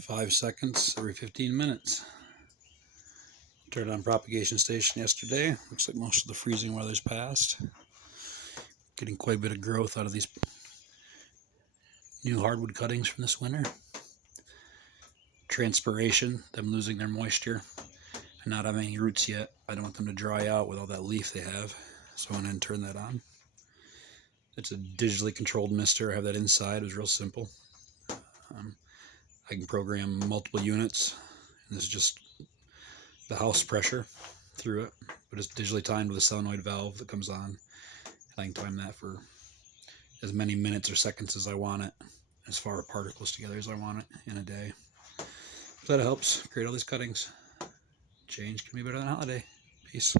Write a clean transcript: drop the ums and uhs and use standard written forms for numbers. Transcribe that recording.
5 seconds every 15 minutes. Turned on propagation station yesterday. Looks like most of the freezing weather's passed. Getting quite a bit of growth out of these new hardwood cuttings from this winter. Transpiration, them losing their moisture and not having any roots yet. I don't want them to dry out with all that leaf they have, so I went ahead and turn that on. It's a digitally controlled mister. I have that inside. It was real simple. I can program multiple units, and this is just the house pressure through it, but it's digitally timed with a solenoid valve that comes on. I can time that for as many minutes or seconds as I want it, as far as particles together as I want it in a day. So that helps create all these cuttings. Change can be better than a holiday. Peace.